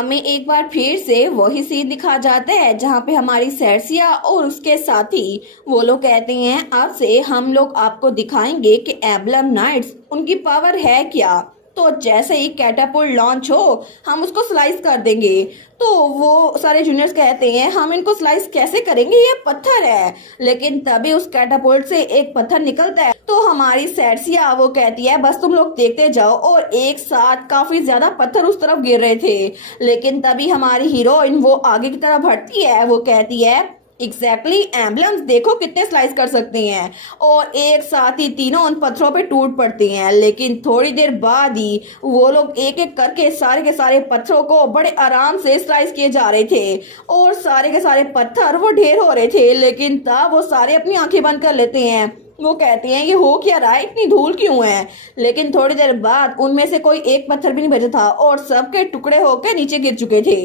हमें एक बार फिर से वही सीन दिखा जाता है जहाँ पे हमारी सेर्सिया और उसके साथी वो लोग कहते हैं अब से हम लोग आपको दिखाएंगे कि एब्लम नाइट्स उनकी पावर है क्या। तो जैसे ही कैटापुल्ट लॉन्च हो हम उसको स्लाइस कर देंगे। तो वो सारे जूनियर्स कहते हैं हम इनको स्लाइस कैसे करेंगे, ये पत्थर है। लेकिन तभी उस कैटापुल्ट से एक पत्थर निकलता है। तो हमारी सेर्सिया वो कहती है बस तुम लोग देखते जाओ, और एक साथ काफी ज्यादा पत्थर उस तरफ गिर रहे थे। लेकिन तभी हमारी हीरोइन वो आगे की तरफ बढ़ती है, वो कहती है एग्जैक्टली एम्बलम्स देखो कितने स्लाइस कर सकती हैं, और एक साथ ही तीनों उन पत्थरों पे टूट पड़ती हैं। लेकिन थोड़ी देर बाद ही वो लोग एक एक करके सारे के सारे पत्थरों को बड़े आराम से स्लाइस किए जा रहे थे, और सारे के सारे पत्थर वो ढेर हो रहे थे। लेकिन तब वो सारे अपनी आंखें बंद कर लेते हैं। वो कहते हैं ये हो क्या रहा है, इतनी धूल क्यों है। लेकिन थोड़ी देर बाद उनमें से कोई एक पत्थर भी नहीं बचा था और सबके टुकड़े होकर नीचे गिर चुके थे।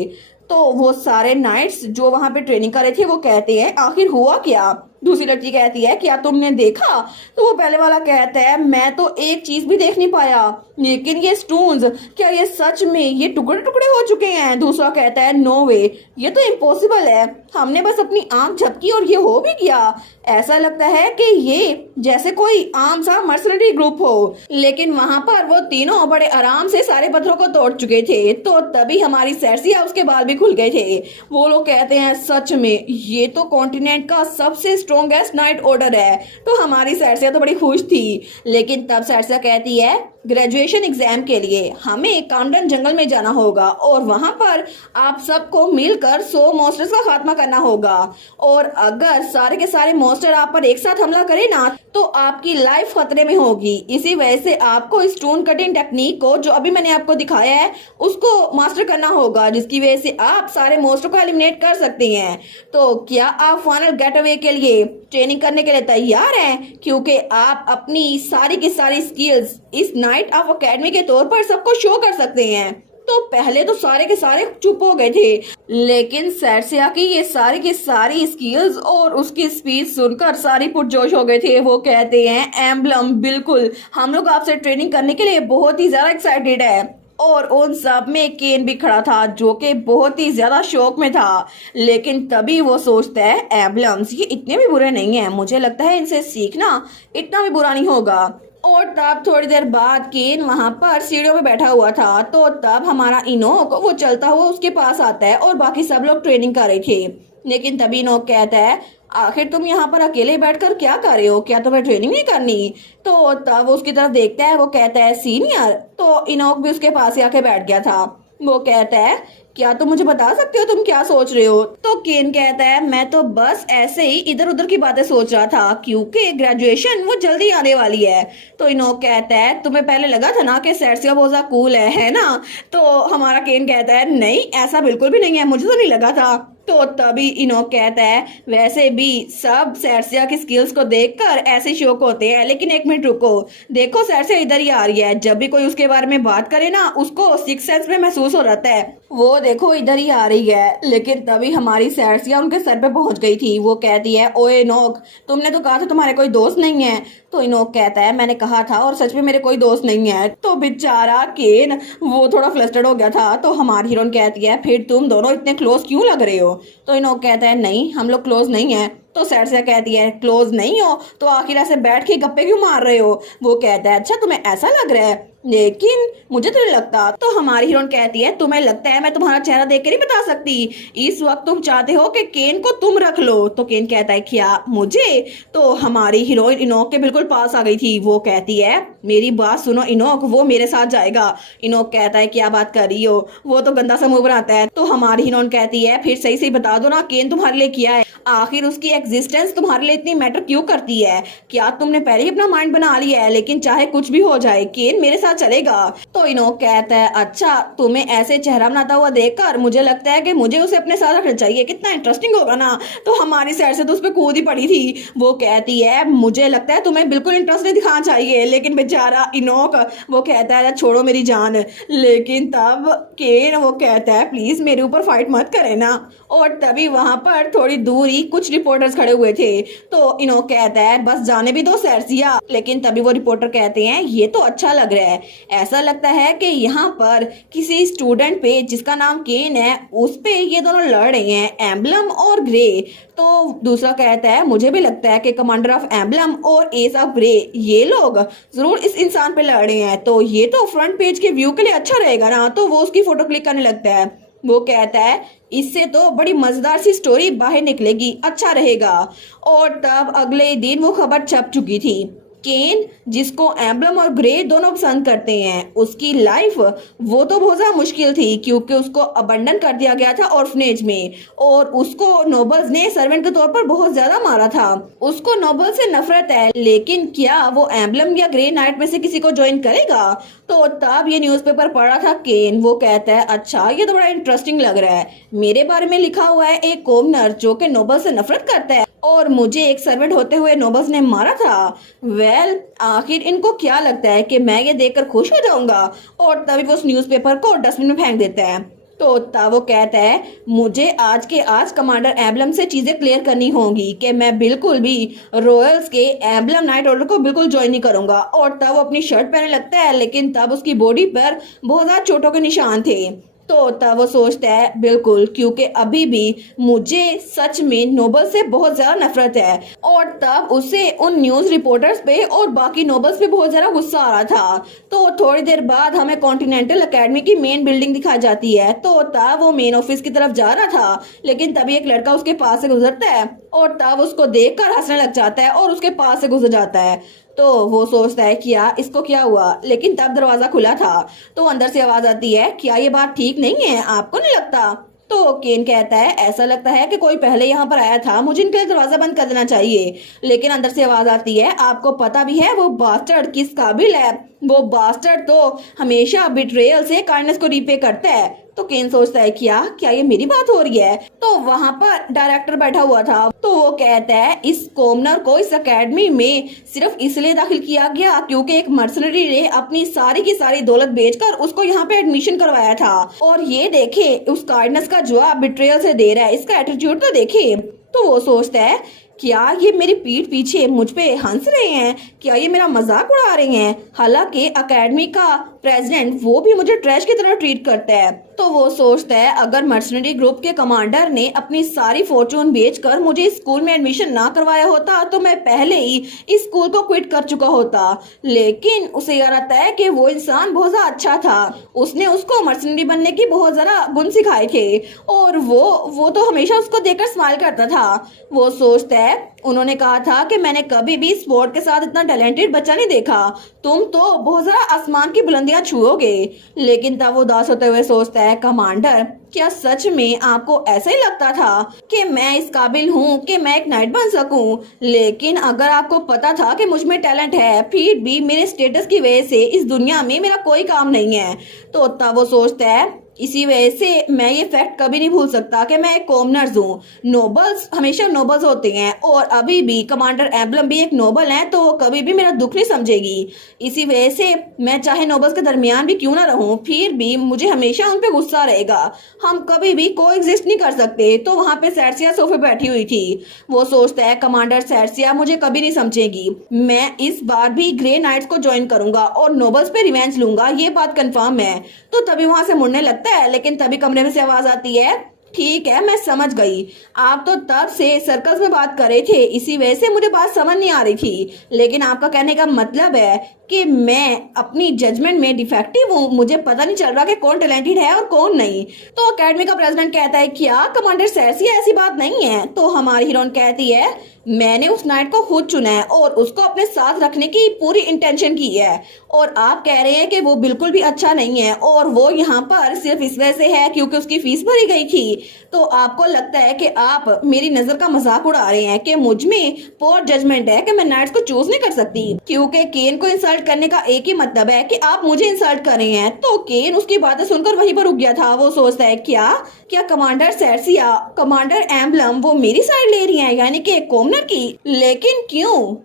तो वो सारे नाइट्स जो वहां पे ट्रेनिंग कर रहे थे वो कहते हैं आखिर हुआ क्या। दूसरी लड़की कहती है क्या तुमने देखा। तो वो पहले वाला कहता है मैं तो एक चीज भी देख नहीं पाया, लेकिन ये स्टोन्स क्या ये सच में ये टुकड़े टुकड़े हो चुके हैं। दूसरा कहता है नो वे, ये तो इम्पॉसिबल है, हमने बस अपनी आंख झपकी और ये हो भी गया। ऐसा लगता है कि ये जैसे कोई आम सा मर्सनरी ग्रुप हो। लेकिन वहां पर वो तीनों बड़े आराम से सारे पत्थरों को तोड़ चुके थे। तो तभी हमारी सेर्सिया उसके बाल भी खुल गए थे। वो लोग कहते हैं सच में ये तो कॉन्टिनेंट का सबसे स्ट्रॉन्गेस्ट नाइट ऑर्डर है। तो हमारी सेर्सिया तो बड़ी खुश थी। लेकिन तब सेर्सिया कहती है ग्रेजुएशन एग्जाम के लिए हमें काउंटन जंगल में जाना होगा, और वहां पर आप सबको मिलकर 100 मॉन्स्टर्स का खात्मा करना होगा। और अगर सारे के सारे मॉन्स्टर आप पर एक साथ हमला करें ना तो आपकी लाइफ खतरे में होगी। इसी वजह से आपको स्टोन कटिंग टेक्निक को जो अभी मैंने आपको दिखाया है उसको मास्टर करना होगा, जिसकी वजह से आप सारे मॉन्स्टर को एलिमिनेट कर सकते हैं। तो क्या आप फाइनल गेट अवे के लिए ट्रेनिंग करने के लिए तैयार हैं, क्योंकि आप अपनी सारी की सारी स्किल्स इस नाइट ऑफ एकेडमी के तौर पर सबको शो कर सकते हैं। तो पहले तो सारे के सारे चुप हो गए थे, लेकिन सेर्सिया की ये सारी की सारी स्किल्स और उसकी स्पीच सुनकर सारी पुरजोश हो गए थे। वो कहते हैं एम्बलम बिल्कुल हम लोग आपसे ट्रेनिंग करने के लिए बहुत ही ज्यादा एक्साइटेड है। और उन सब में केन भी खड़ा था जो कि बहुत ही ज्यादा शौक में था। लेकिन तभी वो सोचता है एम्बलम्स ये इतने भी बुरे नहीं है, मुझे लगता है इनसे सीखना इतना भी बुरा नहीं होगा। और तब थोड़ी देर बाद केन वहां पर सीढ़ियों पे बैठा हुआ था। तो तब हमारा इनोक वो चलता हुआ उसके पास आता है, और बाकी सब लोग ट्रेनिंग कर रहे थे। लेकिन तभी इनोक कहता है आखिर तुम यहाँ पर अकेले बैठकर क्या कर रहे हो, क्या तुम्हें ट्रेनिंग नहीं करनी। तो तब उसकी तरफ देखता है, वो कहता है सीनियर। तो इनोक भी उसके पास ही आके बैठ गया था। वो कहता है क्या तुम मुझे बता सकते हो तुम क्या सोच रहे हो। तो केन कहता है मैं तो बस ऐसे ही इधर उधर की बातें सोच रहा था, क्योंकि ग्रेजुएशन वो जल्दी आने वाली है। तो इनोक कहता है तुम्हें पहले लगा था ना कि सेर्सिया बहुत ज्यादा कूल है ना। तो हमारा केन कहता है नहीं ऐसा बिल्कुल भी नहीं है, मुझे तो नहीं लगा था। तो तभी इनोक कहता है वैसे भी सब सेर्सिया की स्किल्स को देखकर ऐसे शौक होते हैं, लेकिन एक मिनट रुको, देखो सेर्सिया इधर ही आ रही है। जब भी कोई उसके बारे में बात करे ना उसको सिक्स सेंस में महसूस हो जाता है, वो देखो इधर ही आ रही है। लेकिन तभी हमारी सेर्सिया उनके सर पे पहुंच गई थी। वो कहती है ओए इनोक तुमने तो कहा था तुम्हारे कोई दोस्त नहीं है। तो इनोक कहता है मैंने कहा था और सच में मेरे कोई दोस्त नहीं है। तो बेचारा केन वो थोड़ा फ्लस्टर्ड हो गया था। तो हमारी हीरोइन कहती है फिर तुम दोनों इतने क्लोज क्यों लग रहे हो। तो इनोक कहता है नहीं हम लोग क्लोज नहीं है। तो सेर्सिया कहती है क्लोज नहीं हो तो आखिर ऐसे बैठ के गप्पे क्यों मार रहे हो। वो कहता है अच्छा तुम्हें ऐसा लग रहा है, लेकिन मुझे तो नहीं लगता। तो हमारी हीरोइन कहती है तुम्हें लगता है मैं तुम्हारा चेहरा देख के नहीं बता सकती, इस वक्त तुम चाहते हो कि केन को तुम रख लो। तो केन कहता है क्या मुझे। तो हमारी हीरोइन इनोक के बिल्कुल पास आ गई थी। वो कहती है मेरी बात सुनो इनोक, वो मेरे साथ जाएगा। इनोक कहता है क्या बात कर रही हो, वो तो गंदा सा मुंह बनाता है। तो हमारी हीरोइन कहती है फिर सही सही बता दो ना केन तुम्हारे लिए किया है, आखिर उसकी एग्जिस्टेंस तुम्हारे लिए इतनी मैटर क्यों करती है। क्या तुमने पहले ही अपना माइंड बना लिया है, लेकिन चाहे कुछ भी हो जाए केन मेरे साथ चलेगा। तो इनोक कहता है अच्छा तुम्हें ऐसे चेहरा बनाता हुआ देखकर मुझे लगता है कि मुझे उसे अपने साथ रखना चाहिए, कितना इंटरेस्टिंग होगा ना। तो हमारी साइड से तो उस पर कूद ही पड़ी थी। वो कहती है मुझे लगता है तुम्हें बिल्कुल इंटरेस्ट नहीं दिखाना चाहिए। लेकिन बेचारा इनोक वो कहता है छोड़ो मेरी जान। लेकिन तब केन वो कहता है प्लीज मेरे ऊपर फाइट मत करे ना। और तभी वहां पर थोड़ी दूर ही कुछ रिपोर्टर्स खड़े हुए थे। तो इनोक कहता है बस जाने भी दो सेर्सिया। लेकिन तभी वो रिपोर्टर कहते हैं ये तो अच्छा लग रहा है, ऐसा लगता है कि यहाँ पर किसी स्टूडेंट पे जिसका नाम केन है उस पे ये दोनों लड़ रहे हैं, एम्बलम और ग्रे। तो दूसरा कहता है मुझे भी लगता है कि कमांडर ऑफ एम्बलम और एस ऑफ ग्रे ये लोग जरूर इस इंसान पे लड़ रहे हैं, तो ये तो फ्रंट पेज के व्यू के लिए अच्छा रहेगा ना। तो वो उसकी फोटो क्लिक करने लगता है। वो कहता है इससे तो बड़ी मजेदार सी स्टोरी बाहर निकलेगी, अच्छा रहेगा। और तब अगले दिन वो खबर छप चुकी थी। केन जिसको एम्बलम और ग्रे दोनों पसंद करते हैं, उसकी लाइफ वो तो बहुत ज्यादा मुश्किल थी क्योंकि उसको अबंडन कर दिया गया था ऑर्फनेज में और उसको नोबल्स ने सर्वेंट के तौर पर बहुत ज्यादा मारा था। उसको नोबल से नफरत है, लेकिन क्या वो एम्बलम या ग्रे नाइट में से किसी को ज्वाइन करेगा? तो तब ये न्यूज़पेपर पढ़ रहा था केन। वो कहता है अच्छा ये तो बड़ा इंटरेस्टिंग लग रहा है, मेरे बारे में लिखा हुआ है एक कॉमनर जो कि नोबल से नफरत करता है और मुझे एक सर्वेंट होते हुए नोबल्स ने मारा था। वेल आखिर इनको क्या लगता है कि मैं ये देखकर खुश हो जाऊंगा? और तभी वो उस न्यूज़पेपर को डस्टबिन में फेंक देता है। तो तब वो कहता है मुझे आज के आज कमांडर एम्बलम से चीजें क्लियर करनी होंगी कि मैं बिल्कुल भी रॉयल्स के एम्बलम नाइट ऑर्डर को बिल्कुल ज्वाइन नहीं करूंगा। और तब वो अपनी शर्ट पहनने लगता है, लेकिन तब उसकी बॉडी पर बहुत ज्यादा चोटों के निशान थे। तो तब वो सोचता है बिल्कुल, क्योंकि अभी भी मुझे सच में नोबल से बहुत ज्यादा नफरत है। और तब उसे उन न्यूज रिपोर्टर्स पे और बाकी नोबल्स पे बहुत ज्यादा गुस्सा आ रहा था। तो थोड़ी देर बाद हमें कॉन्टिनेंटल एकेडमी की मेन बिल्डिंग दिखाई जाती है। तो तब वो मेन ऑफिस की तरफ जा रहा था, लेकिन तभी एक लड़का उसके पास से गुजरता है और तब उसको देखकर हंसने लग जाता है और उसके पास से गुजर जाता है। तो वो सोचता है कि यार इसको क्या हुआ, लेकिन तब दरवाजा खुला था। तो अंदर से आवाज आती है क्या ये बात ठीक नहीं है, आपको नहीं लगता? तो केन कहता है ऐसा लगता है कि कोई पहले यहाँ पर आया था, मुझे इनके लिए दरवाजा बंद कर देना चाहिए। लेकिन अंदर से आवाज आती है आपको पता भी है वो बास्टर्ड किस काबिल है? वो बास्टर्ड तो हमेशा बिट्रेयल से काइंडनेस को रीपे करता है। तो केन सोचता है क्या ये मेरी बात हो रही है? तो वहां पर डायरेक्टर बैठा हुआ था। तो वो कहता है इस कॉमनर को इस एकेडमी में सिर्फ इसलिए दाखिल किया गया क्योंकि एक मर्सनरी ने अपनी सारी की सारी दौलत बेचकर उसको यहाँ पे एडमिशन करवाया था। और ये देखे उस काइंडनेस का जवाब बिट्रेयल से दे रहा है, इसका एटीट्यूड तो देखे। तो वो सोचता है क्या ये मेरी पीठ पीछे मुझ पे हंस रहे हैं, क्या ये मेरा मजाक उड़ा रहे हैं? हालांकि एकेडमी का प्रेसिडेंट वो भी मुझे ट्रैश की तरह ट्रीट करता है। तो वो सोचता है अगर मर्सनरी ग्रुप के कमांडर ने अपनी सारी फॉर्चून बेचकर मुझे इस स्कूल में एडमिशन ना करवाया होता तो मैं पहले ही इस स्कूल को क्विट कर चुका होता। लेकिन उसे याद आता है कि वो इंसान बहुत ज्यादा अच्छा था, उसने उसको मर्सनरी बनने की बहुत ज्यादा गुण सिखाए थे और वो तो हमेशा उसको देखकर स्माइल करता था। वो सोचता है उन्होंने कहा था कि मैंने कभी भी स्पोर्ट के साथ इतना टैलेंटेड बच्चा नहीं देखा, तुम तो बहुत ज्यादा आसमान की बुलंदियां छुओगे। लेकिन तब वो उदास होते हुए सोचता है कमांडर क्या सच में आपको ऐसा ही लगता था कि मैं इस काबिल हूँ कि मैं एक नाइट बन सकूं? लेकिन अगर आपको पता था कि मुझ में टैलेंट है फिर भी मेरे स्टेटस की वजह से इस दुनिया में मेरा कोई काम नहीं है। तो तब वो सोचता है इसी वजह से मैं ये फैक्ट कभी नहीं भूल सकता कि मैं एक कॉमनर्स हूँ। नोबल्स हमेशा नोबल्स होते हैं और अभी भी कमांडर एम्बलम भी एक नोबल है, तो वो कभी भी मेरा दुख नहीं समझेगी। इसी वजह से मैं चाहे नोबल्स के दरमियान भी क्यों ना रहूं फिर भी मुझे हमेशा उन पे गुस्सा रहेगा, हम कभी भी कोएग्जिस्ट नहीं कर सकते। तो वहां पे सैरसिया सोफे बैठी हुई थी। वो सोचता है कमांडर सैरसिया मुझे कभी नहीं समझेगी, मैं इस बार भी ग्रे नाइट्स को ज्वाइन करूंगा और नोबल्स पे रिवेंज लूंगा, ये बात कंफर्म है। तो तभी वहां से मुड़ने लगता है, लेकिन तभी कमरे में से आवाज आती है ठीक है मैं समझ गई, आप तो तब से सर्कल्स में बात कर रहे थे, इसी वजह से मुझे बात समझ नहीं आ रही थी। लेकिन आपका कहने का मतलब है कि मैं अपनी जजमेंट में डिफेक्टिव हूँ, मुझे पता नहीं चल रहा कि कौन टैलेंटेड है और कौन नहीं। तो एकेडमी का प्रेसिडेंट कहता है क्या कमांडर सैरसिया ऐसी बात नहीं है? तो हमारी हीरोइन कहती है मैंने उस नाइट को खुद चुना है और उसको अपने साथ रखने की पूरी इंटेंशन की है, और आप कह रहे हैं कि वो बिल्कुल भी अच्छा नहीं है और वो यहाँ पर सिर्फ इस वजह से है क्योंकि उसकी फीस भरी गई थी। तो आपको लगता है कि आप मेरी नजर का मजाक उड़ा रहे हैं कि मुझ में पोर जजमेंट है कि मैं नाइट्स को चूज नहीं कर सकती, क्योंकि केन को इंसल्ट करने का एक ही मतलब है कि आप मुझे इंसल्ट कर रहे हैं। तो केन उसकी बातें सुनकर वहीं पर रुक गया था। वो सोचता है क्या कमांडर सैरसिया कमांडर एम्बलम वो मेरी साइड ले रही हैं, यानी कि कॉमनर की, लेकिन क्यों?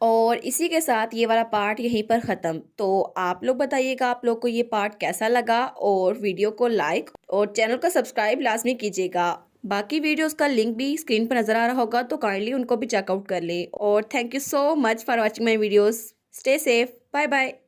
और इसी के साथ ये वाला पार्ट यहीं पर ख़त्म। तो आप लोग बताइएगा आप लोग को ये पार्ट कैसा लगा, और वीडियो को लाइक और चैनल को सब्सक्राइब लाजमी कीजिएगा। बाकी वीडियोस का लिंक भी स्क्रीन पर नज़र आ रहा होगा, तो काइंडली उनको भी चेकआउट कर ले। और thank you so much for watching my videos. Stay safe, bye bye.